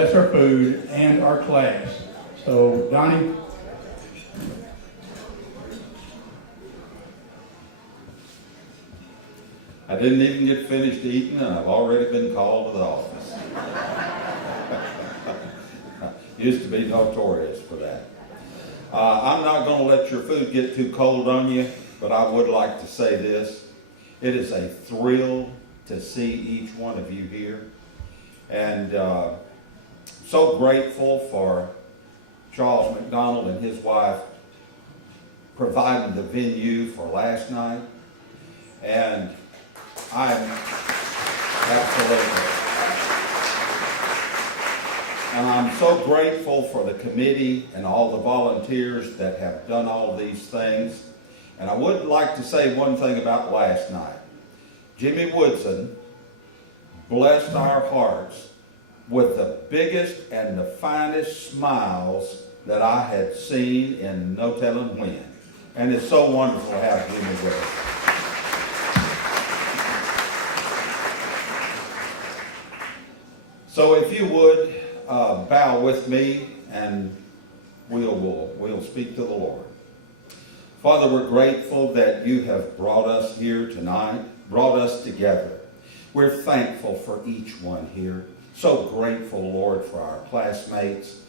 bless our food and our class. So, Donnie. I didn't even get finished eating, and I've already been called to the office. Used to be notorious for that. I'm not going to let your food get too cold on you, but I would like to say this. It is a thrill to see each one of you here. And so grateful for Charles McDonald and his wife providing the venue for last night. And I'm absolutely. And I'm so grateful for the committee and all the volunteers that have done all these things. And I would like to say one thing about last night. Jimmy Woodson blessed our hearts with the biggest and the finest smiles that I had seen in no telling when. And it's so wonderful to have Jimmy with us. So if you would bow with me, and we'll speak to the Lord. Father, we're grateful that you have brought us here tonight, brought us together. We're thankful for each one here. So grateful, Lord, for our classmates.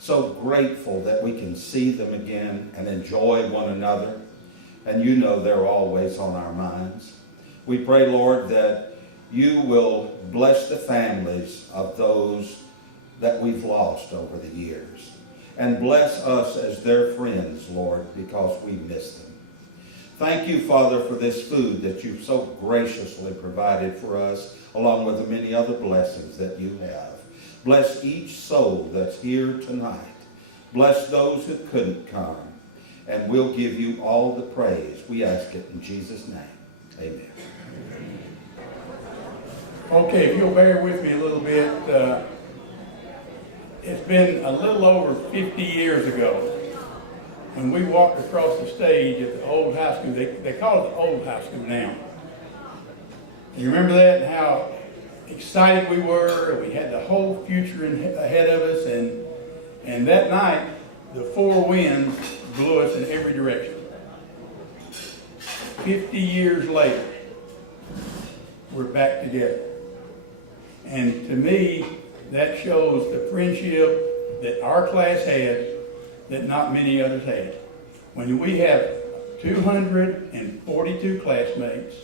So grateful that we can see them again and enjoy one another. And you know they're always on our minds. We pray, Lord, that you will bless the families of those that we've lost over the years. And bless us as their friends, Lord, because we miss them. Thank you, Father, for this food that you've so graciously provided for us, along with the many other blessings that you have. Bless each soul that's here tonight. Bless those who couldn't come. And we'll give you all the praise. We ask it in Jesus' name. Amen. Okay, if you'll bear with me a little bit, it's been a little over 50 years ago when we walked across the stage at the old high school. They call it the old high school now. You remember that and how excited we were? We had the whole future ahead of us, and that night the four winds blew us in every direction. 50 years later, we're back together. And to me, that shows the friendship that our class had that not many others had. When we have 242 classmates,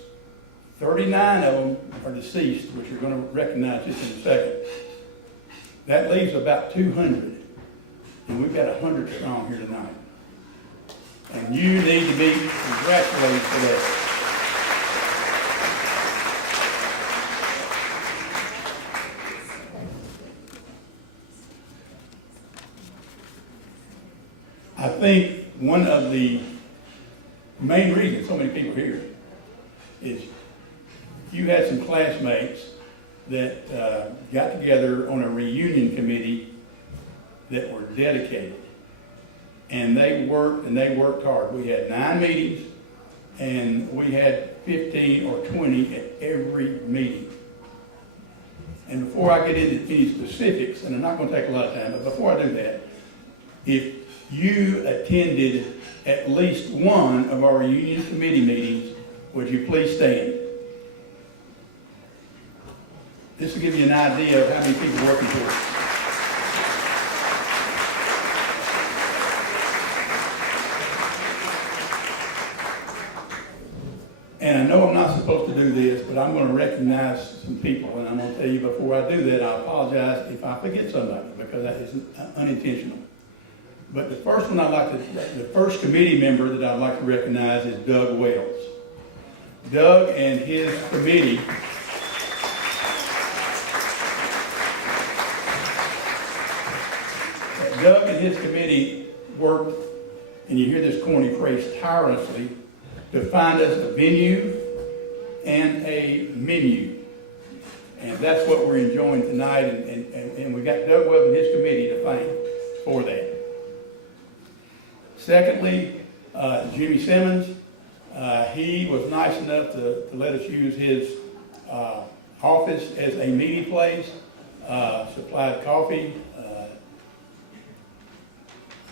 39 of them are deceased, which you're going to recognize just in a second. That leaves about 200. And we've got 100 strong here tonight. And you need to be congratulated for that. I think one of the main reasons so many people are here is you had some classmates that got together on a reunion committee that were dedicated. And they worked hard. We had 9 meetings, and we had 15 or 20 at every meeting. And before I get into any specifics, and I'm not going to take a lot of time, but before I do that, if you attended at least one of our reunion committee meetings, would you please stand? This will give you an idea of how many people are working for it. And I know I'm not supposed to do this, but I'm going to recognize some people. And I'm going to tell you before I do that, I apologize if I forget somebody, because that is unintentional. But the first one the first committee member that I'd like to recognize is Doug Wells. Doug and his committee worked, and you hear this corny phrase, tirelessly, to find us a venue and a menu. And that's what we're enjoying tonight, and we got Doug Wells and his committee to thank for that. Secondly, Jimmy Simmons, he was nice enough to let us use his office as a meeting place. supplied coffee.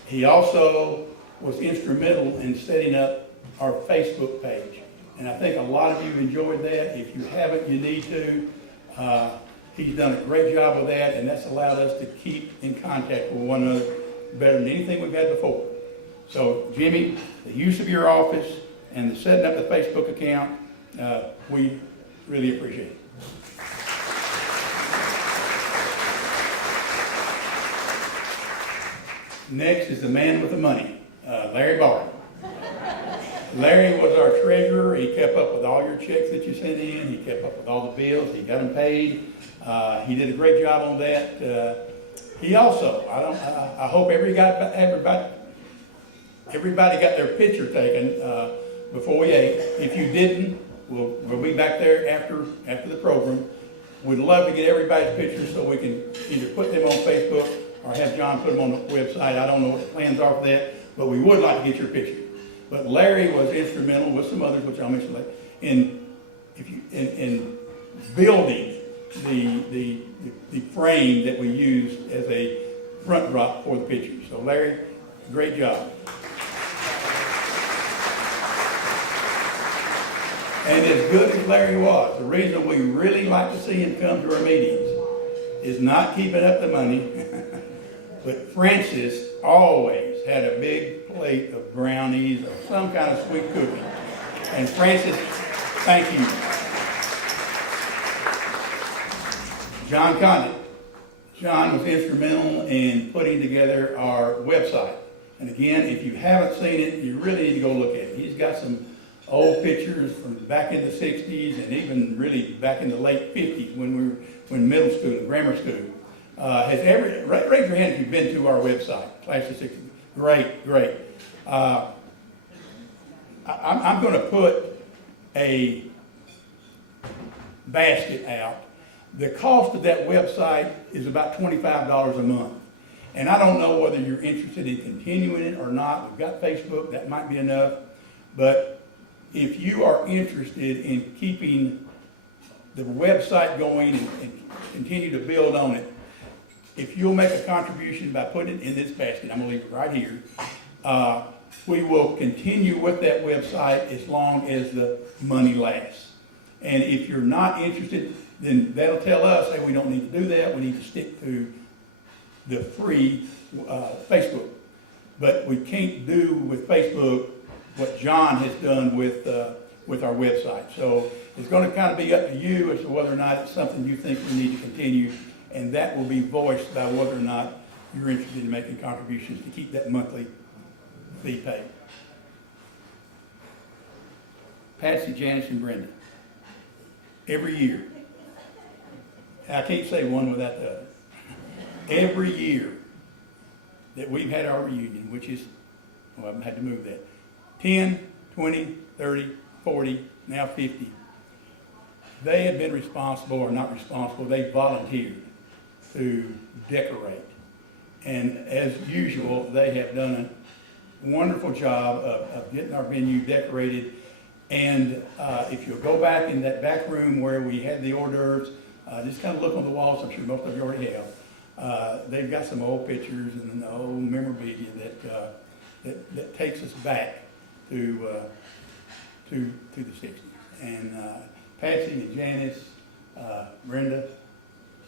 He also was instrumental in setting up our Facebook page. And I think a lot of you enjoyed that. If you haven't, you need to. He's done a great job with that, and that's allowed us to keep in contact with one another better than anything we've had before. So, Jimmy, the use of your office and the setting up the Facebook account, we really appreciate it. Next is the man with the money, Larry Barton. Larry was our treasurer. He kept up with all your checks that you sent in. He kept up with all the bills. He got them paid. He did a great job on that. He also, I hope everybody got their picture taken before we ate. If you didn't, we'll be back there after the program. We'd love to get everybody's pictures so we can either put them on Facebook or have John put them on the website. I don't know what the plans are for that, but we would like to get your picture. But Larry was instrumental with some others, which I'll mention later, in building the frame that we use as a front drop for the pictures. So Larry, great job. And as good as Larry was, the reason we really like to see him come to our meetings is not keeping up the money, but Francis always had a big plate of brownies or some kind of sweet cookie. And Francis, thank you. John Condit. John was instrumental in putting together our website. And again, if you haven't seen it, you really need to go look at it. He's got some old pictures from back in the 60s and even really back in the late 50s when middle school and grammar school. Raise your hand if you've been to our website, Class of 60. Great. I'm going to put a basket out. The cost of that website is about $25 a month. And I don't know whether you're interested in continuing it or not. We've got Facebook, that might be enough. But if you are interested in keeping the website going and continue to build on it, if you'll make a contribution by putting it in this basket, I'm going to leave it right here, we will continue with that website as long as the money lasts. And if you're not interested, then that'll tell us, hey, we don't need to do that. We need to stick to the free Facebook. But we can't do with Facebook what John has done with our website. So it's going to kind of be up to you as to whether or not it's something you think we need to continue, and that will be voiced by whether or not you're interested in making contributions to keep that monthly fee paid. Patsy, Janice, and Brenda. Every year. I can't say one without the other. Every year that we've had our reunion, which is, well, I've had to move that, 10, 20, 30, 40, now 50. They have been responsible, or not responsible, they volunteered to decorate. And as usual, they have done a wonderful job of getting our venue decorated. And if you'll go back in that back room where we had the hors d'oeuvres, just kind of look on the walls. I'm sure most of you already have. They've got some old pictures and old memorabilia that takes us back to the 60s. And Patsy and Janice, Brenda,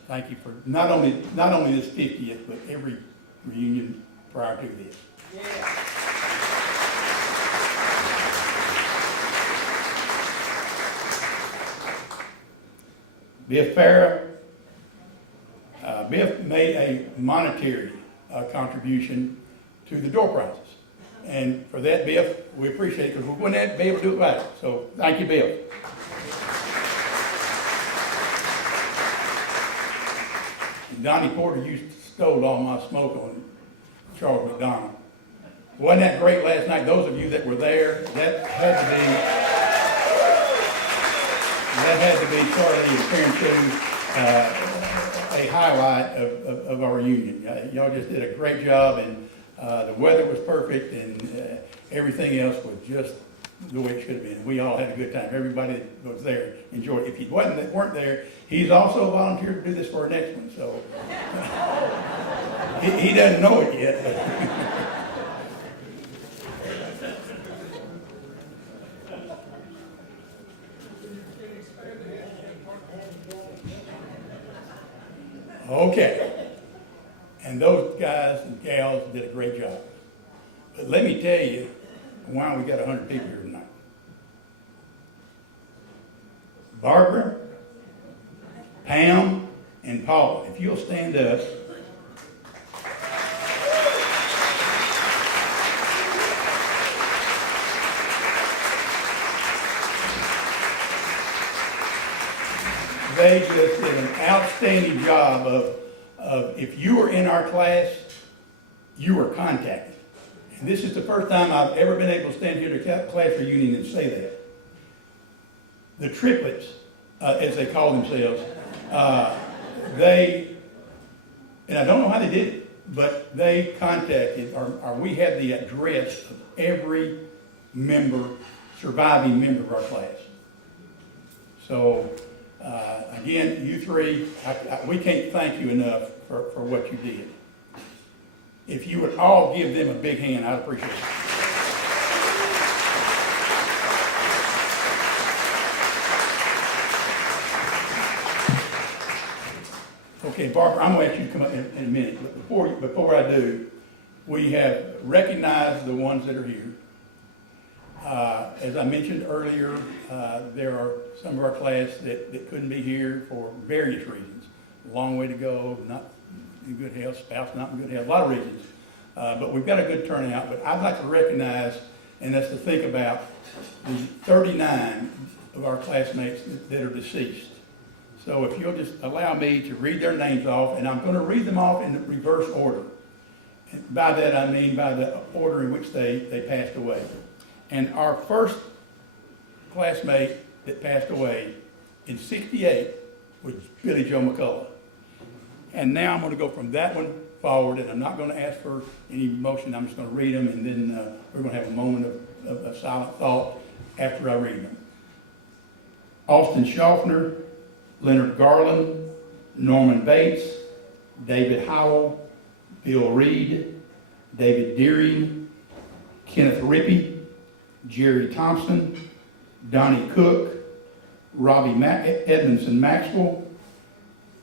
thank you for not only this 50th, but every reunion prior to this. Yeah. Biff Farah. Biff made a monetary contribution to the door prizes. And for that, Biff, we appreciate it because we wouldn't be able to do it right. So thank you, Biff. And Donnie Porter stole all my smoke on Charles McDonald. Wasn't that great last night? Those of you that were there, that had to be Charlie and Karen Sue, a highlight of our reunion. Y'all just did a great job, and the weather was perfect, and everything else was just the way it should have been. We all had a good time. Everybody that was there enjoyed it. If you weren't there, he's also volunteered to do this for our next one. So he doesn't know it yet. Okay. And those guys and gals did a great job. But let me tell you why we got 100 people here tonight. Barbara, Pam, and Paula, if you'll stand up. They just did an outstanding job of if you were in our class, you were contacted. And this is the first time I've ever been able to stand here to class reunion and say that. The triplets, as they call themselves, and I don't know how they did it, but they contacted, or we had the address of every surviving member of our class. So, again, you three, we can't thank you enough for what you did. If you would all give them a big hand, I'd appreciate it. Okay, Barbara, I'm going to ask you to come up in a minute, but before I do, we have recognized the ones that are here. As I mentioned earlier, there are some of our class that couldn't be here for various reasons. A long way to go, not in good health, spouse not in good health, a lot of reasons. But we've got a good turnout. But I'd like to recognize, and that's to think about, the 39 of our classmates that are deceased. So if you'll just allow me to read their names off, and I'm going to read them off in reverse order. And by that I mean by the order in which they passed away. And our first classmate that passed away in '68 was Billy Joe McCullough. And now I'm going to go from that one forward, and I'm not going to ask for any motion. I'm just going to read them, and then we're going to have a moment of silent thought after I read them. Austin Schaffner, Leonard Garland, Norman Bates, David Howell, Bill Reed, David Deering, Kenneth Rippey, Jerry Thompson, Donnie Cook, Robbie Edmondson Maxwell,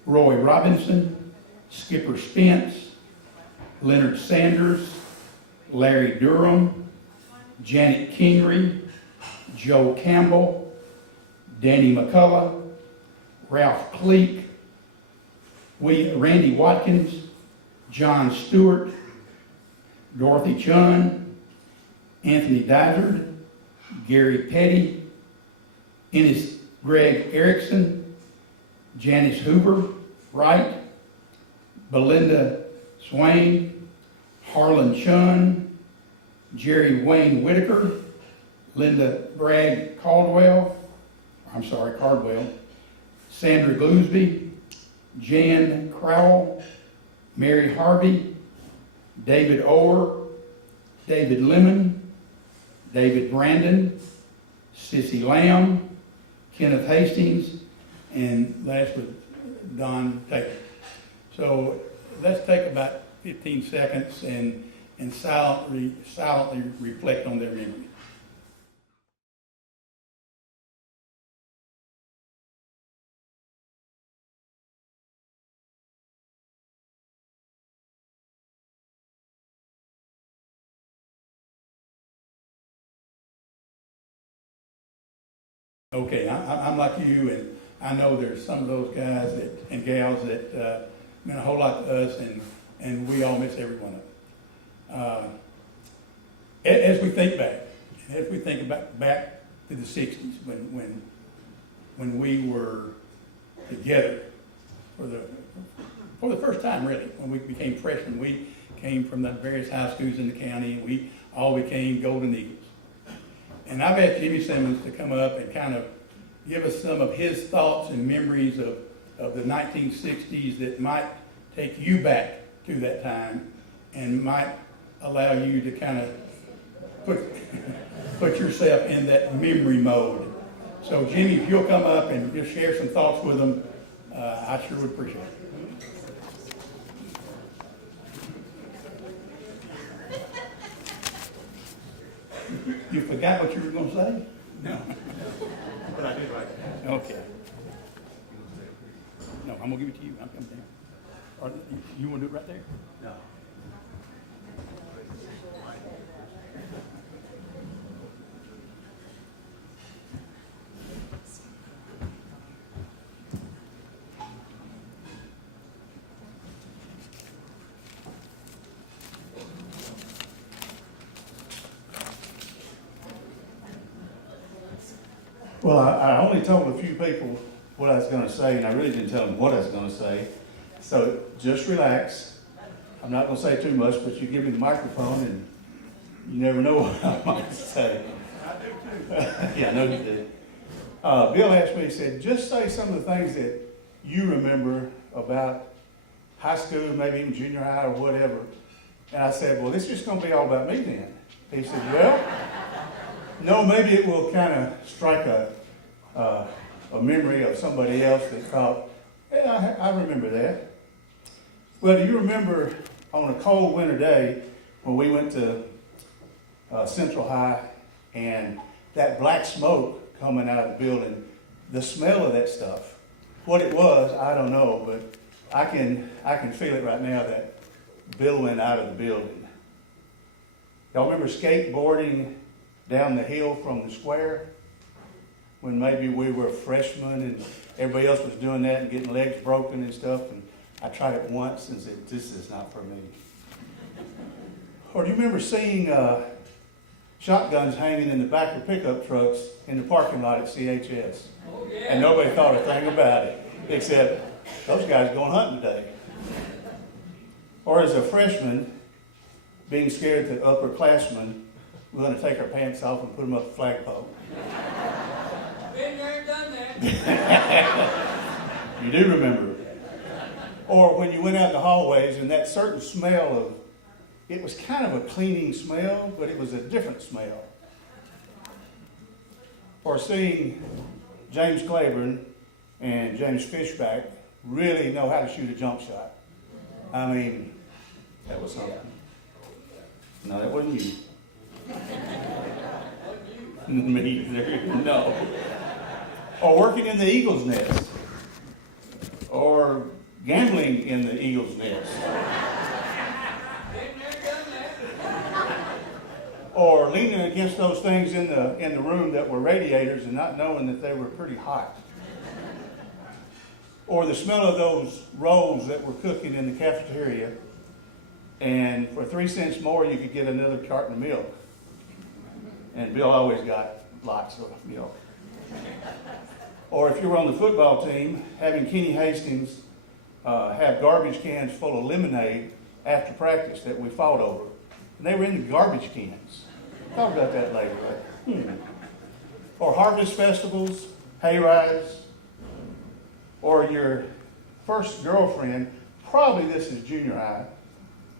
Roy Robinson, Skipper Spence, Leonard Sanders, Larry Durham, Janet Kingery, Joe Campbell, Danny McCullough, Ralph Cleek, Randy Watkins, John Stewart, Dorothy Chun, Anthony Dizard, Gary Petty, Ennis Greg Erickson, Janice Hoover Wright, Belinda Swain, Harlan Chun, Jerry Wayne Whitaker, Linda Bragg Cardwell, Sandra Glusby, Jan Crowell, Mary Harvey, David Orr, David Lemon, David Brandon, Sissy Lamb, Kenneth Hastings, and last was Don Taylor. So let's take about 15 seconds and silently reflect on their memories. Okay, I'm like you, and I know there's some of those guys and gals that meant a whole lot to us, and we all miss every one of them. As we think back to the '60s, when we were together for the first time, really, when we became freshmen, we came from the various high schools in the county, and we all became Golden Eagles. And I've asked Jimmy Simmons to come up and kind of give us some of his thoughts and memories of the 1960s that might take you back to that time and might allow you to kind of put yourself in that memory mode. So Jimmy, if you'll come up and just share some thoughts with them, I sure would appreciate it. You forgot what you were going to say? No. But I did right. Okay. No, I'm going to give it to you. I'm coming down. Or you want to do it right there? No. Well, I only told a few people what I was going to say, and I really didn't tell them what I was going to say. So just relax. I'm not going to say too much, but you give me the microphone, and you never know what I might say. I do too. Yeah, I know you do. Bill asked me, he said, just say some of the things that you remember about high school, maybe even junior high or whatever. And I said, well, it's just going to be all about me then. He said, well, no, maybe it will kind of strike a memory of somebody else that thought, yeah, I remember that. Well, do you remember on a cold winter day when we went to Central High and that black smoke coming out of the building, the smell of that stuff? What it was, I don't know, but I can feel it right now, that billowing out of the building. Y'all remember skateboarding down the hill from the square when maybe we were freshmen and everybody else was doing that and getting legs broken and stuff, and I tried it once and said, this is not for me. Or do you remember seeing shotguns hanging in the back of pickup trucks in the parking lot at CHS? Oh, yeah. And nobody thought a thing about it, except those guys going hunting today. Or as a freshman, being scared that upperclassmen were going to take our pants off and put them up the flagpole. Been there, done that. You do remember. Or when you went out in the hallways and that certain smell of, it was kind of a cleaning smell, but it was a different smell. Or seeing James Claiborne and James Fishback really know how to shoot a jump shot. I mean, that was something. No, that wasn't you. Me either. No. Or working in the eagle's nest. Or gambling in the eagle's nest. Been there, done that. Or leaning against those things in the room that were radiators and not knowing that they were pretty hot. Or the smell of those rolls that were cooking in the cafeteria, and for 3 cents more you could get another carton of milk. And Bill always got lots of milk. Or if you were on the football team, having Kenny Hastings have garbage cans full of lemonade after practice that we fought over. And they were in the garbage cans. Talk about that later, right? Or harvest festivals, hay rides, or your first girlfriend, probably this is junior high,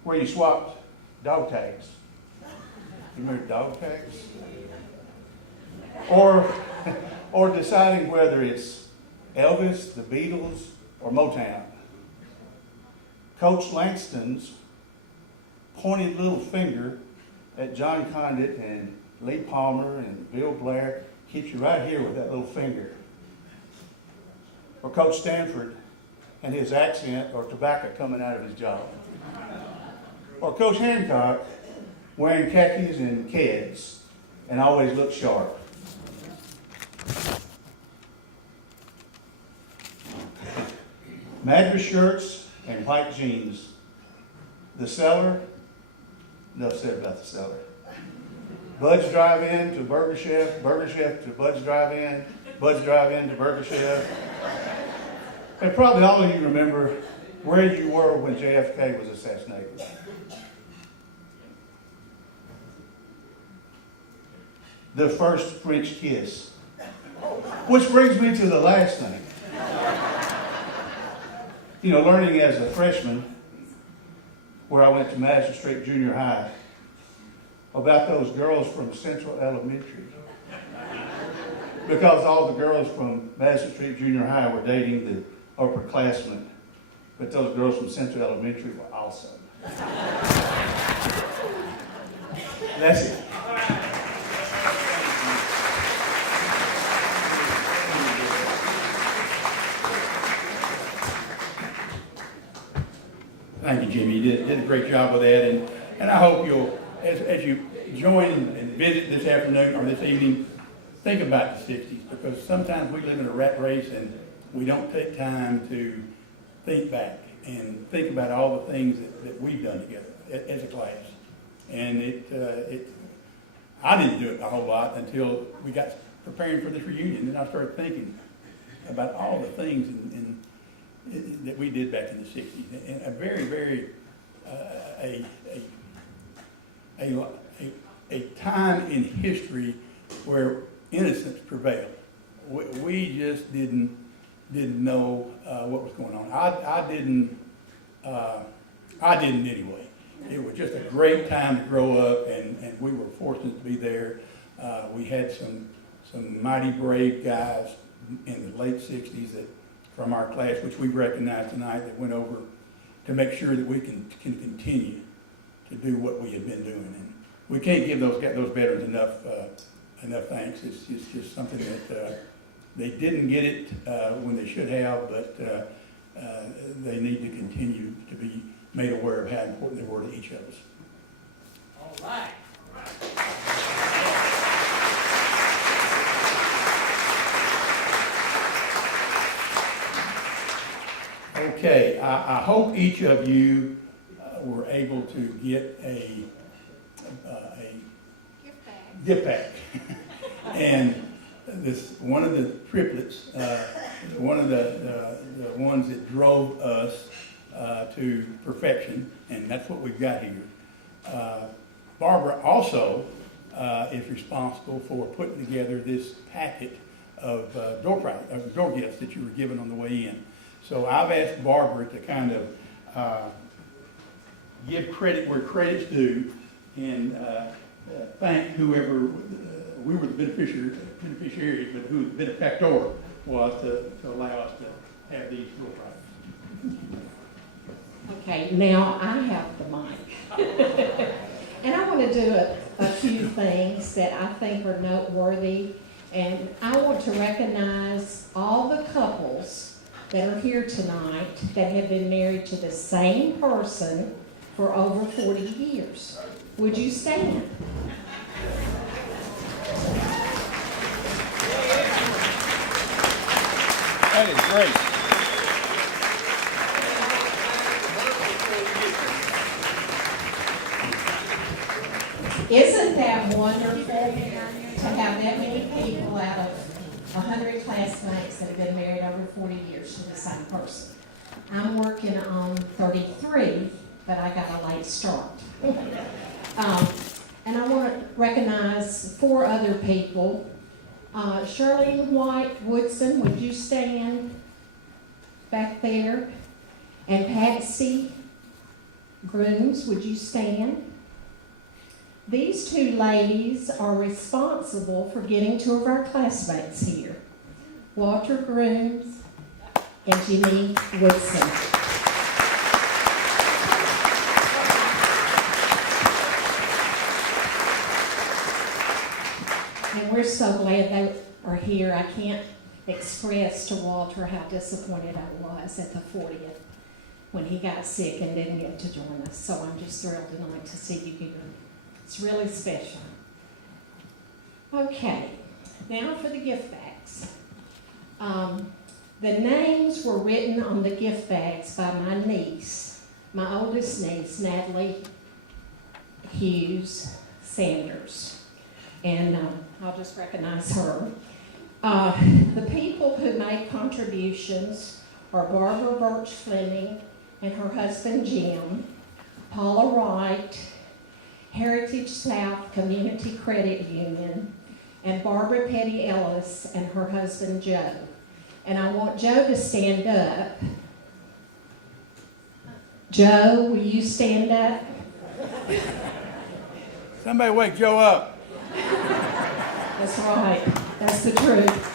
where you swapped dog tags. You remember dog tags? Or deciding whether it's Elvis, the Beatles, or Motown. Coach Langston's pointed little finger at John Condit and Lee Palmer and Bill Blair keeps you right here with that little finger. Or Coach Stanford and his accent or tobacco coming out of his jaw. Or Coach Hancock wearing khakis and Keds and always look sharp. Madras shirts and white jeans. The cellar, enough said about the cellar. Bud's Drive-In to Burger Chef to Bud's Drive-In to Burger Chef. And probably all of you remember where you were when JFK was assassinated. The first French kiss. Which brings me to the last thing. You know, learning as a freshman, where I went to Madison Street Junior High, about those girls from Central Elementary. Because all the girls from Bassett Street Junior High were dating the upperclassmen, but those girls from Central Elementary were awesome. That's it. Thank you, Jimmy. You did a great job with that, and I hope you'll, as you join and visit this afternoon or this evening, think about the 60s, because sometimes we live in a rat race and we don't take time to think back and think about all the things that we've done together as a class. And I didn't do it a whole lot until we got preparing for this reunion, and I started thinking about all the things that we did back in the 60s, and a very, very, a time in history where innocence prevailed. We just didn't know what was going on. I didn't anyway. It was just a great time to grow up, and we were fortunate to be there. We had some mighty brave guys in the late 60s that, from our class, which we recognize tonight, that went over to make sure that we can continue to do what we had been doing. And we can't give those veterans enough thanks. It's just something that they didn't get it when they should have, but they need to continue to be made aware of how important they were to each of us. All right. Okay, I hope each of you were able to get a gift bag. And this one of the triplets, one of the ones that drove us to perfection, and that's what we've got here. Barbara also is responsible for putting together this packet of door gifts that you were given on the way in. So I've asked Barbara to kind of give credit where credit's due, and thank whoever, we were the beneficiaries, but who the benefactor was to allow us to have these door prizes. Okay, now I have the mic. And I want to do a few things that I think are noteworthy. And I want to recognize all the couples that are here tonight that have been married to the same person for over 40 years. Would you stand? That is great. Isn't that wonderful to have that many people out of 100 classmates that have been married over 40 years to the same person? I'm working on 33, but I got a late start. And I want to recognize 4 other people. Shirley White Woodson, would you stand back there? And Patsy Grooms, would you stand? These 2 ladies are responsible for getting 2 of our classmates here, Walter Grooms and Jimmy Woodson. And we're so glad they are here. I can't express to Walter how disappointed I was at the 40th when he got sick and didn't get to join us. So I'm just thrilled tonight to see you here. It's really special. Okay, now for the gift bags. The names were written on the gift bags by my niece, my oldest niece, Natalie Hughes Sanders. And I'll just recognize her. The people who made contributions are Barbara Birch Fleming and her husband Jim, Paula Wright, Heritage South Community Credit Union, and Barbara Petty Ellis and her husband Joe. And I want Joe to stand up. Joe, will you stand up? Somebody wake Joe up. That's right. That's the truth.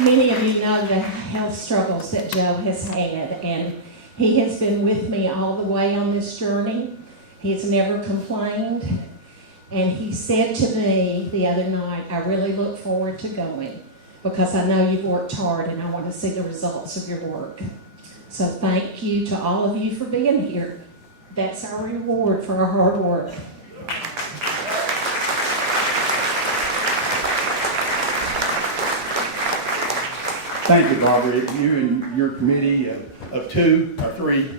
Many of you know the health struggles that Joe has had, and he has been with me all the way on this journey. He has never complained, and he said to me the other night, I really look forward to going because I know you've worked hard and I want to see the results of your work. So thank you to all of you for being here. That's our reward for our hard work. Thank you, Barbara. You and your committee of two or three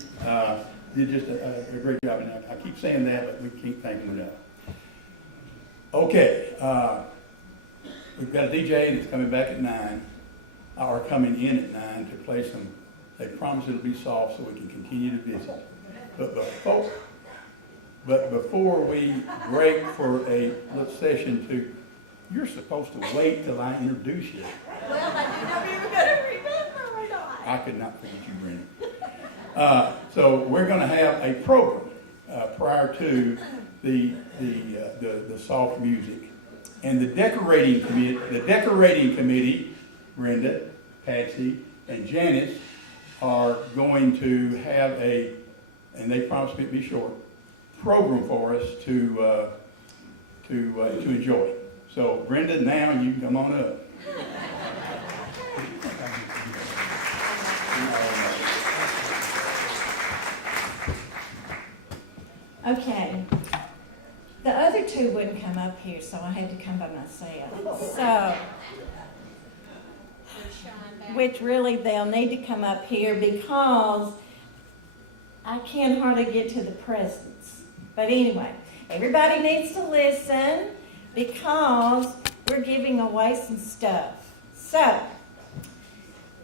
did just a great job. And I keep saying that, but we can't thank them enough. Okay, we've got a DJ that's coming back at 9, or coming in at 9 to play some. They promise it'll be soft so we can continue to visit. But before we break for a little session you're supposed to wait till I introduce you. Well, I didn't know you were going to remember or not. I could not forget you, Brenda. So we're going to have a program prior to the soft music, and the decorating committee, Brenda, Patsy, and Janice are going to have and they promised me to be short, program for us to enjoy. So Brenda, now you can come on up. Okay. The other two wouldn't come up here, so I had to come by myself. So, which really they'll need to come up here because I can hardly get to the presents. But anyway, everybody needs to listen because we're giving away some stuff. So,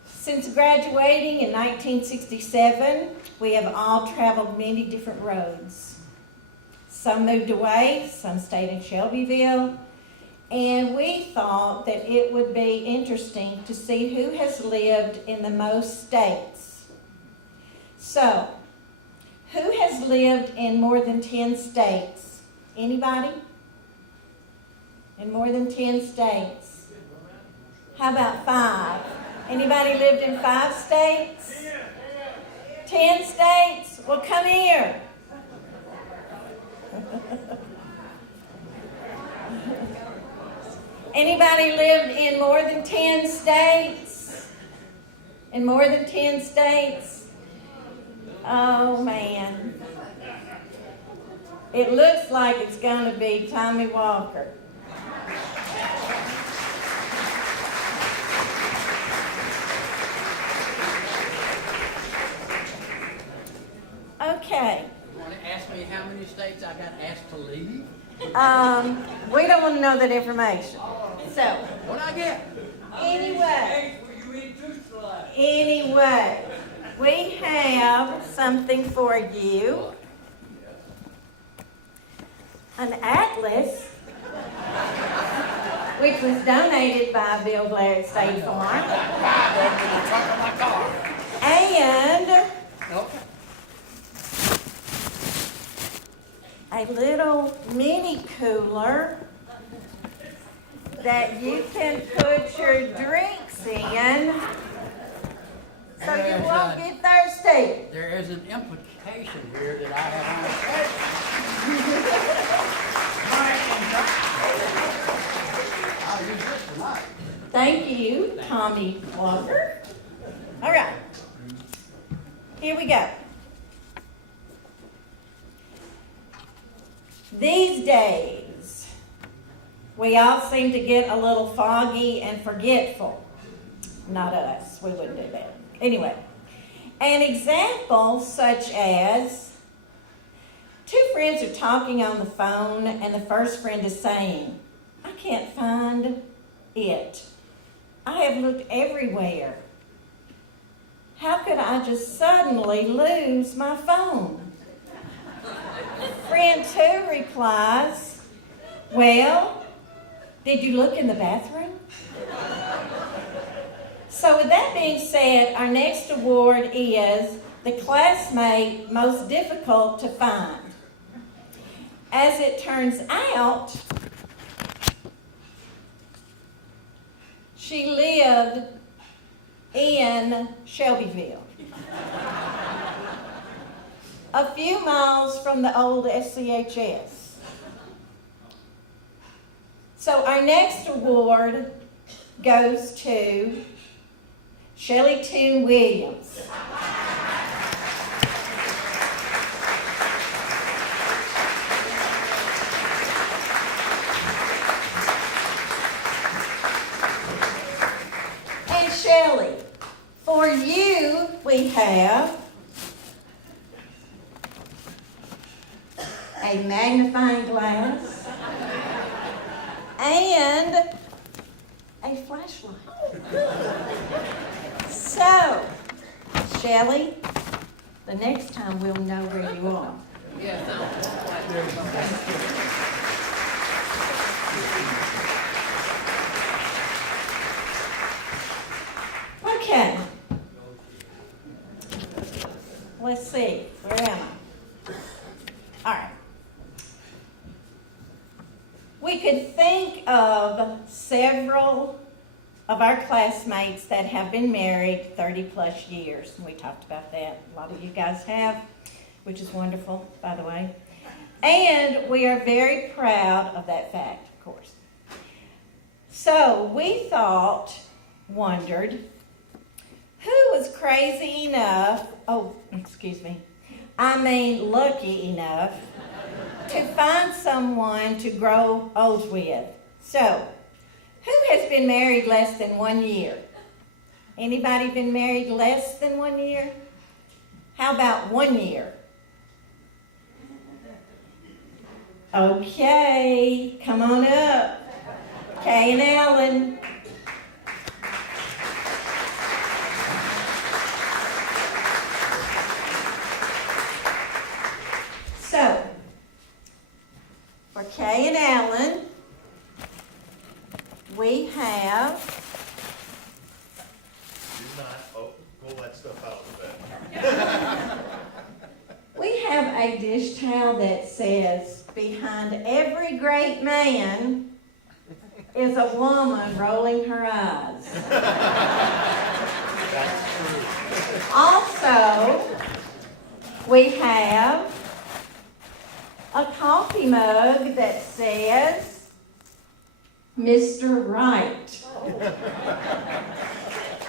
since graduating in 1967, we have all traveled many different roads. Some moved away, some stayed in Shelbyville, and we thought that it would be interesting to see who has lived in the most states. So, who has lived in more than 10 states? Anybody? In more than 10 states? How about 5? Anybody lived in 5 states? 10 states? Well, come here. Anybody lived in more than 10 states? In more than 10 states? Oh, man. It looks like it's going to be Tommy Walker. Okay. You want to ask me how many states I got asked to leave? We don't want to know that information. So, What'd I get? anyway, we have something for you. An atlas, which was donated by Bill Blair at State Farm. And a little mini cooler that you can put your drinks in so you won't get thirsty. There is an implication here that I have on the I'll use this tonight. Thank you, Tommy Walker. All right, here we go. These days, we all seem to get a little foggy and forgetful. Not us, we wouldn't do that. Anyway, an example such as 2 friends are talking on the phone and the first friend is saying, I can't find it. I have looked everywhere. How could I just suddenly lose my phone? Friend 2 replies, well, did you look in the bathroom? So with that being said, our next award is the classmate most difficult to find. As it turns out, she lived in Shelbyville, a few miles from the old SCHS. So our next award goes to Shelley Toon Williams. And Shelley, for you we have a magnifying glass and a flashlight. So, Shelley, the next time we'll know where you are. Yes, Okay. Let's see, where am I? All right. We could think of several of our classmates that have been married 30 plus years. And we talked about that. A lot of you guys have, which is wonderful, by the way. And we are very proud of that fact, of course. So we wondered, who was crazy enough, lucky enough to find someone to grow old with. So, who has been married less than 1 year? Anybody been married less than 1 year? How about 1 year? Okay, come on up. Kay and Ellen. So, for Kay and Ellen, we have Do not pull that stuff out of the bed. we have a dish towel that says, behind every great man is a woman rolling her eyes. That's true. Also, we have a coffee mug that says, Mr. Right.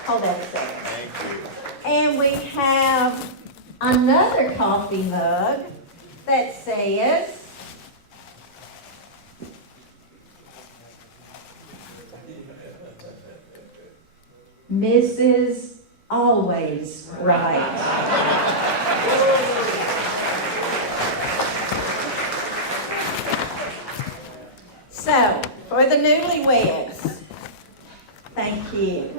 Hold that a second. Thank you. And we have another coffee mug that says, Mrs. Always Right. So, for the newlyweds, thank you.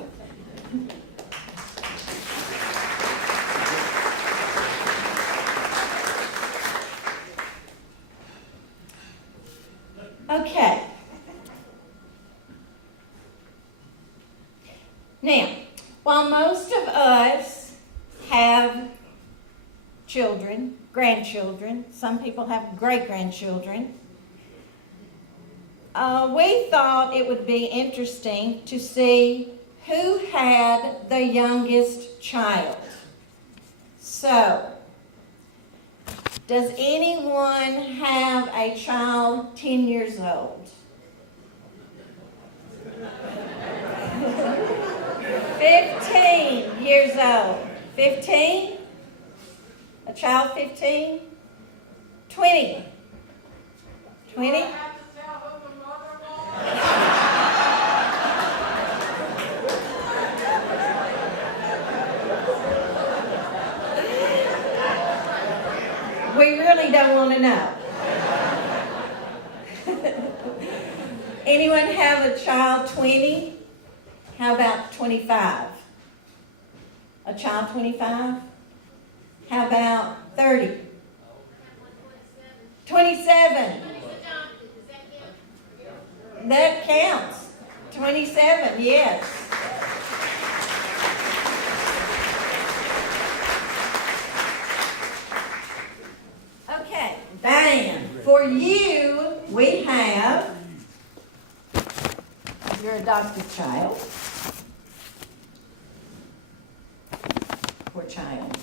Okay. Now, while most of us have children, grandchildren, some people have great-grandchildren, we thought it would be interesting to see who had the youngest child. So, does anyone have a child 10 years old? 15 years old. 15? A child 15? 20? 20? We really don't want to know. Anyone have a child 20? How about 25? A child 25? How about 30? 27. That counts. 27, yes. For you, we have your adopted child. Poor child.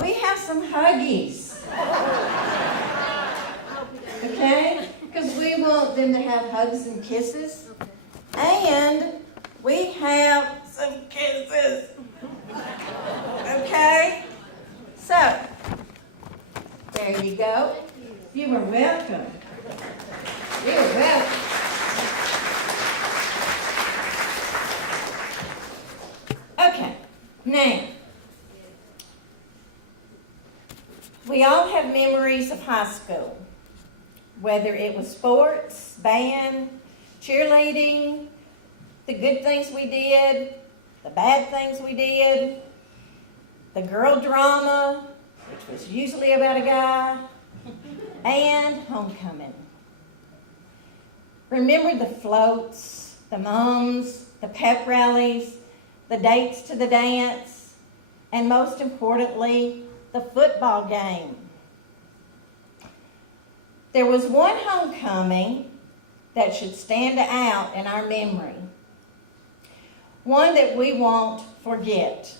We have some huggies. Okay? Because we want them to have hugs and kisses. And we have some kisses. Okay? So, there you go. You are welcome. You are welcome. Okay, now, we all have memories of high school, whether it was sports, band, cheerleading, the good things we did, the bad things we did, the girl drama, which was usually about a guy, and homecoming. Remember the floats, the moms, the pep rallies, the dates to the dance, and most importantly, the football game. There was one homecoming that should stand out in our memory, one that we won't forget.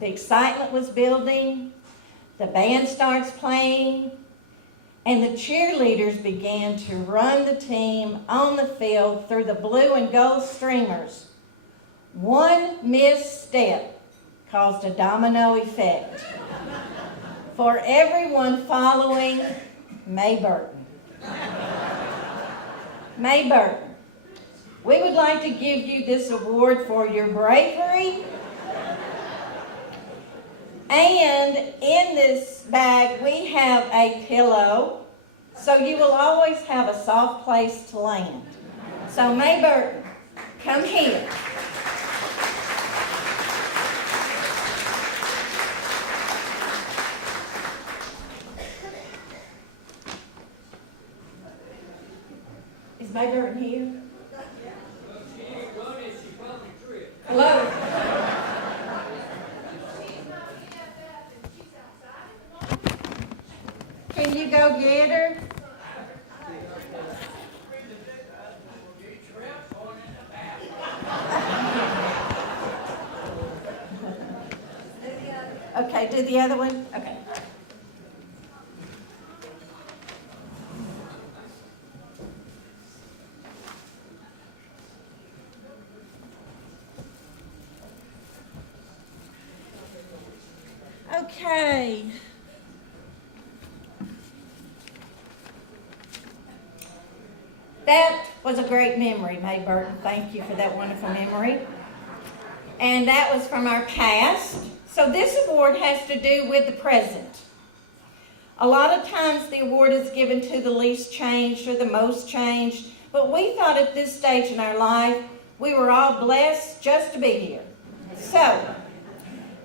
The excitement was building, the band starts playing, and the cheerleaders began to run the team on the field through the blue and gold streamers. One misstep caused a domino effect for everyone following May Burton. May Burton, we would like to give you this award for your bravery. And in this bag, we have a pillow, so you will always have a soft place to land. So May Burton, come here. Is May Burton here? Hello? Can you go get her? Okay, do the other one? Okay. Okay. That was a great memory, May Burton. Thank you for that wonderful memory. And that was from our past. So this award has to do with the present. A lot of times the award is given to the least changed or the most changed, but we thought at this stage in our life we were all blessed just to be here. So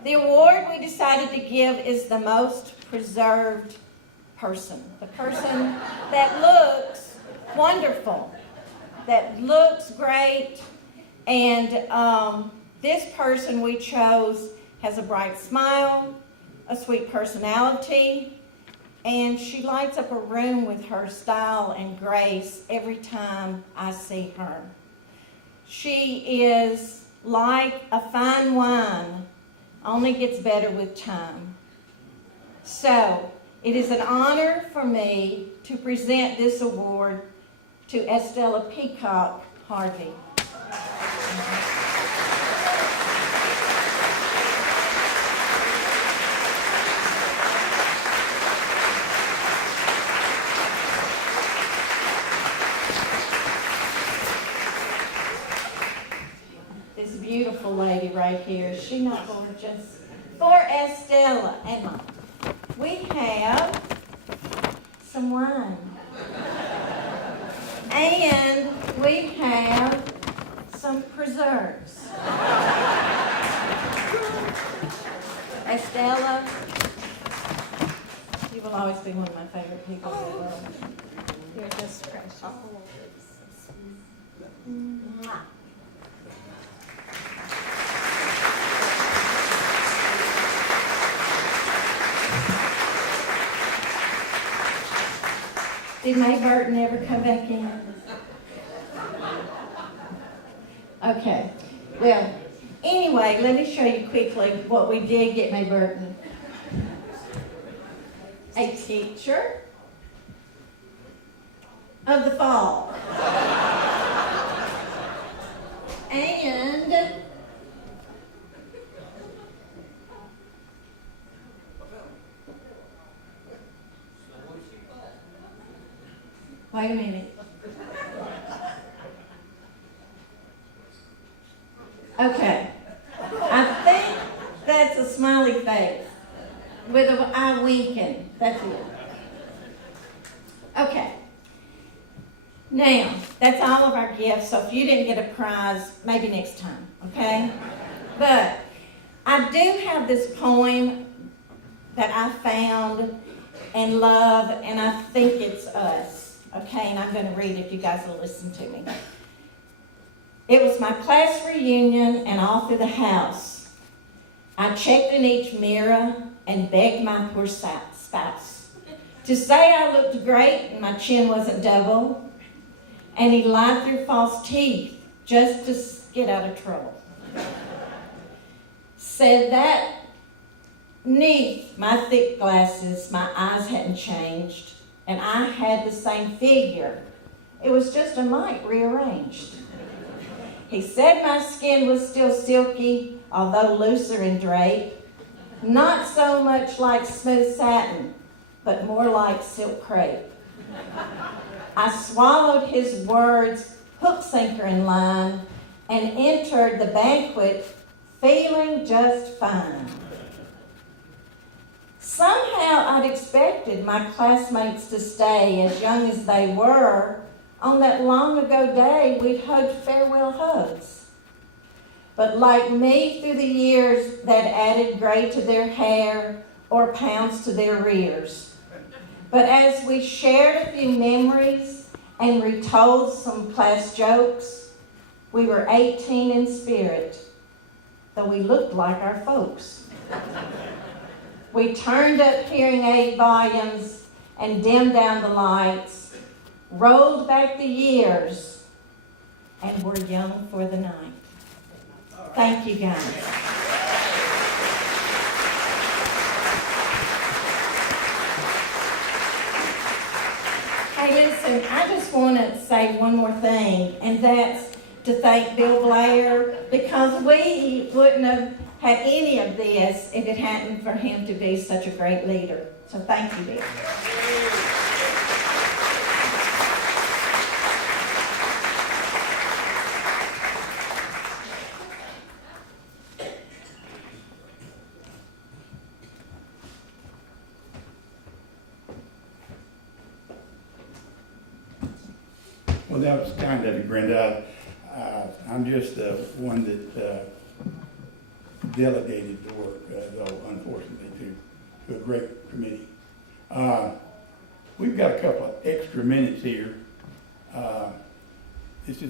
the award we decided to give is the most preserved person. The person that looks wonderful, that looks great, and this person we chose has a bright smile, a sweet personality, and she lights up a room with her style and grace every time I see her. She is like a fine wine, only gets better with time. So, it is an honor for me to present this award to Estella Peacock Harvey. This beautiful lady right here, is she not gorgeous? For Estella and Mom, we have some wine. And we have some preserves. Estella, you will always be one of my favorite people in the world. You're just precious. Mwah. Did May Burton ever come back in? Okay, well, anyway, let me show you quickly what we did get May Burton. A picture of the fall. And wait a minute. Okay. I think that's a smiley face with an eye winking. That's it. Okay. Now, that's all of our gifts, so if you didn't get a prize, maybe next time, okay? But I do have this poem that I found and love, and I think it's us, okay? And I'm going to read it if you guys will listen to me. It was my class reunion and all through the house. I checked in each mirror and begged my poor spouse to say I looked great and my chin wasn't double. And he lied through false teeth just to get out of trouble. Said that neath my thick glasses, my eyes hadn't changed, and I had the same figure. It was just a mite rearranged. He said my skin was still silky, although looser in drape, not so much like smooth satin, but more like silk crepe. I swallowed his words, hook, sinker, and line, and entered the banquet feeling just fine. Somehow I'd expected my classmates to stay as young as they were. On that long ago day, we'd hugged farewell hugs. But like me through the years, that added gray to their hair or pounds to their rears. But as we shared a few memories and retold some class jokes, we were 18 in spirit, though we looked like our folks. We turned up hearing aid volumes and dimmed down the lights, rolled back the years, and were young for the night. Thank you, guys. Hey, listen, I just want to say one more thing, and that's to thank Bill Blair, because we wouldn't have had any of this if it hadn't for him to be such a great leader. So thank you, Bill. Well, that was kind of you, Brenda. I'm just the one that delegated the work, though, unfortunately, to a great committee. We've got a couple of extra minutes here. This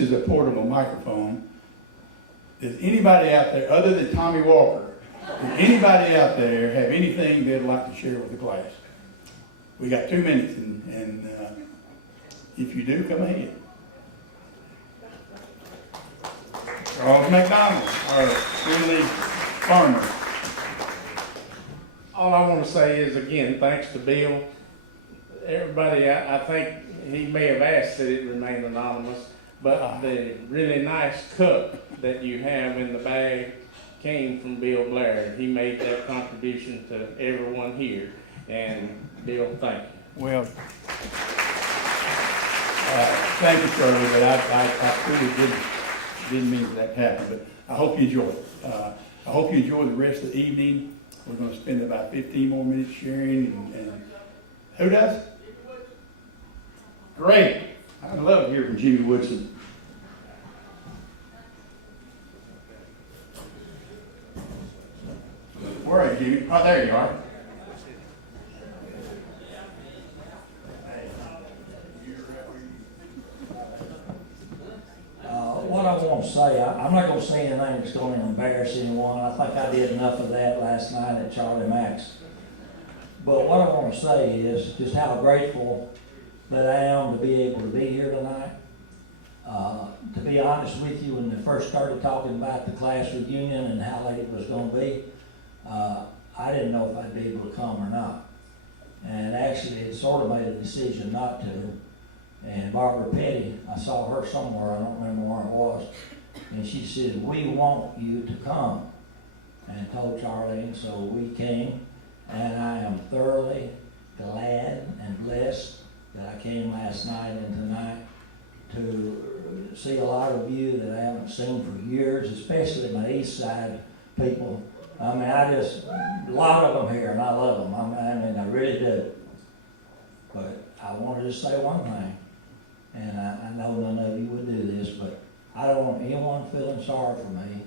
is a portable microphone. Does anybody out there, other than Tommy Walker, does anybody out there have anything they'd like to share with the class? We got 2 minutes, and if you do, come ahead. Charles McDonald, our friendly farmer. All I want to say is, again, thanks to Bill. Everybody, I think he may have asked that it remain anonymous, but the really nice cup that you have in the bag came from Bill Blair. He made that contribution to everyone here, and Bill, thank you. Well, thank you, Charlie, but I truly didn't mean for that to happen, but I hope you enjoy it. I hope you enjoy the rest of the evening. We're going to spend about 15 more minutes sharing, and who does? Great. I love to hear from Jimmy Woodson. Where are you, Jimmy? Oh, there you are. What I want to say, I'm not going to say anything that's going to embarrass anyone. I think I did enough of that last night at Charlie Mack's But what I want to say is just how grateful that I am to be able to be here tonight. To be honest with you, when they first started talking about the class reunion and how late it was going to be, I didn't know if I'd be able to come or not. And actually, it sort of made a decision not to. And Barbara Petty, I saw her somewhere, I don't remember where it was, and she said, "We want you to come," and told Charlie, and so we came. And I am thoroughly glad and blessed that I came last night and tonight to see a lot of you that I haven't seen for years, especially my east side people. I mean, a lot of them here, and I love them. I mean, I really do. But I wanted to say one thing, and I know none of you would do this, but I don't want anyone feeling sorry for me.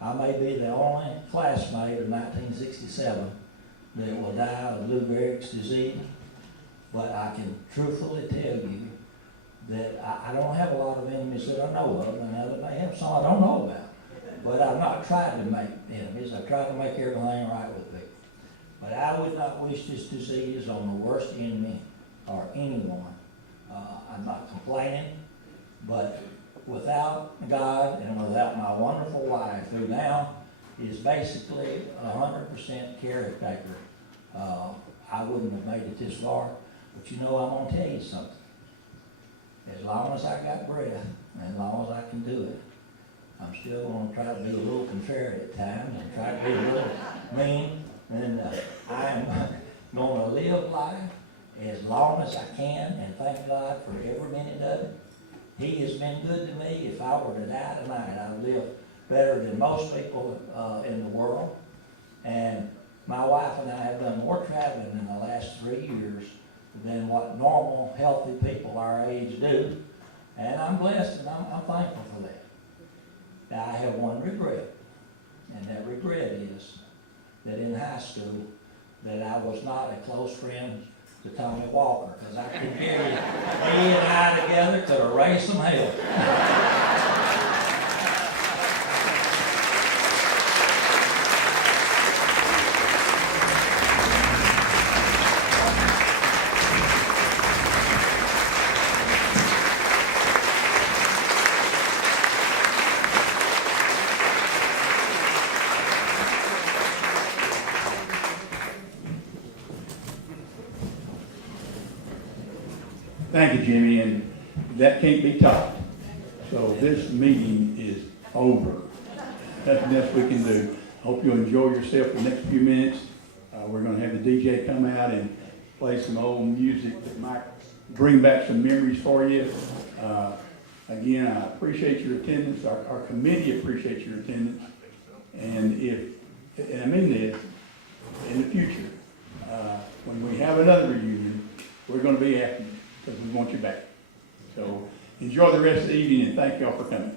I may be the only classmate of 1967 that will die of Lou Gehrig's disease, but I can truthfully tell you that I don't have a lot of enemies that I know of, and others may have some I don't know about. But I've not tried to make enemies. I've tried to make everything right with people. But I would not wish this disease on the worst enemy or anyone. I'm not complaining, but without God and without my wonderful wife, who now is basically 100% caretaker, I wouldn't have made it this far. But you know, I'm going to tell you something. As long as I got breath, and as long as I can do it, I'm still going to try to be a little contrary at times and try to be a little mean. And I am going to live life as long as I can, and thank God for every minute of it. He has been good to me. If I were to die tonight, I would live better than most people in the world. And my wife and I have done more traveling in the last 3 years than what normal, healthy people our age do. And I'm blessed, and I'm thankful for that. Now, I have one regret, and that regret is that in high school that I was not a close friend to Tommy Walker, because I could carry he and I together could have raised some hell. Thank you, Jimmy, and that can't be topped. So this meeting is over. That's the best we can do. Hope you enjoy yourself the next few minutes. We're going to have the DJ come out and play some old music that might bring back some memories for you. Again, I appreciate your attendance. Our committee appreciates your attendance. And I mean this, in the future, when we have another reunion, we're going to be after you, because we want you back. So enjoy the rest of the evening, and thank y'all for coming.